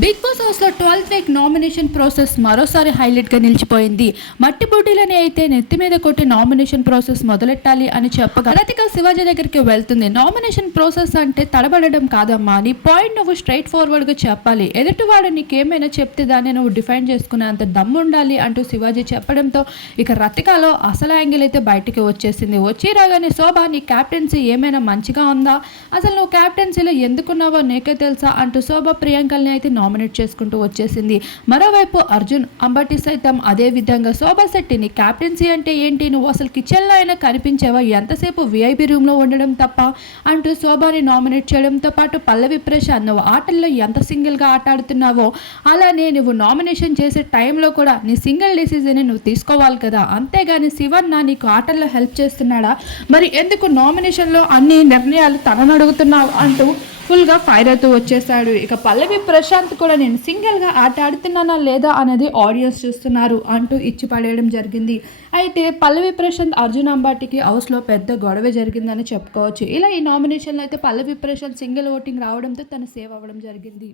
Big boss హౌస్లో 12th week nomination process మరోసారి హైలైట్గా నిలిచిపోయింది. మట్టి పోటీలని అయితే నెత్తి మీద కొట్టి నామినేషన్ ప్రాసెస్ మొదలెట్టాలి అని చెప్పగా రతిక శివాజీ దగ్గరికి వెళ్తుంది. నామినేషన్ ప్రాసెస్ అంటే తడబడడం కాదమ్మా, నీ పాయింట్ నువ్వు స్ట్రైట్ ఫార్వర్డ్గా చెప్పాలి, ఎదుటివాడు నీకేమైనా చెప్తే దాన్ని నువ్వు డిఫైన్ చేసుకునేంత దమ్ము ఉండాలి అంటూ శివాజీ చెప్పడంతో ఇక రతికలో అసలు యాంగిల్ అయితే బయటికి వచ్చేసింది. వచ్చి రాగానే శోభ, నీ క్యాప్టెన్సీ ఏమైనా మంచిగా ఉందా, అసలు నువ్వు క్యాప్టెన్సీలో ఎందుకున్నావో నీకే తెలుసా అంటూ శోభ ప్రియాంకల్ని అయితే నామినేట్ చేసుకుంటూ వచ్చేసింది. మరోవైపు అర్జున్ అంబటి సైతం అదే విధంగా శోభా శెట్టిని క్యాప్టెన్సీ అంటే ఏంటి, నువ్వు అసలు కిచెన్లో అయినా కనిపించావా, ఎంతసేపు విఐపి రూమ్లో ఉండడం తప్ప అంటూ శోభాని నామినేట్ చేయడంతో పాటు పల్లవి ప్రశాంత్, నువ్వు ఆటల్లో ఎంత సింగిల్గా ఆట ఆడుతున్నావో అలానే నువ్వు నామినేషన్ చేసే టైంలో కూడా నీ సింగిల్ డెసిజన్ని నువ్వు తీసుకోవాలి కదా, అంతేగాని శివన్న నీకు ఆటల్లో హెల్ప్ చేస్తున్నాడా, మరి ఎందుకు నామినేషన్లో అన్ని నిర్ణయాలు తనను అడుగుతున్నావు అంటూ ఫుల్గా ఫైర్ అవుతూ వచ్చేసాడు. ఇక పల్లవి ప్రశాంత్ కూడా నేను సింగిల్గా ఆట ఆడుతున్నానా లేదా అనేది ఆడియన్స్ చూస్తున్నారు అంటూ ఇచ్చి పడేయడం జరిగింది. అయితే పల్లవి ప్రశాంత్ అర్జున్ అంబాటికి హౌస్లో పెద్ద గొడవ జరిగిందని చెప్పుకోవచ్చు. ఇలా ఈ నామినేషన్లో అయితే పల్లవి ప్రశాంత్ సింగిల్ ఓటింగ్ రావడంతో తను సేవ్ అవ్వడం జరిగింది.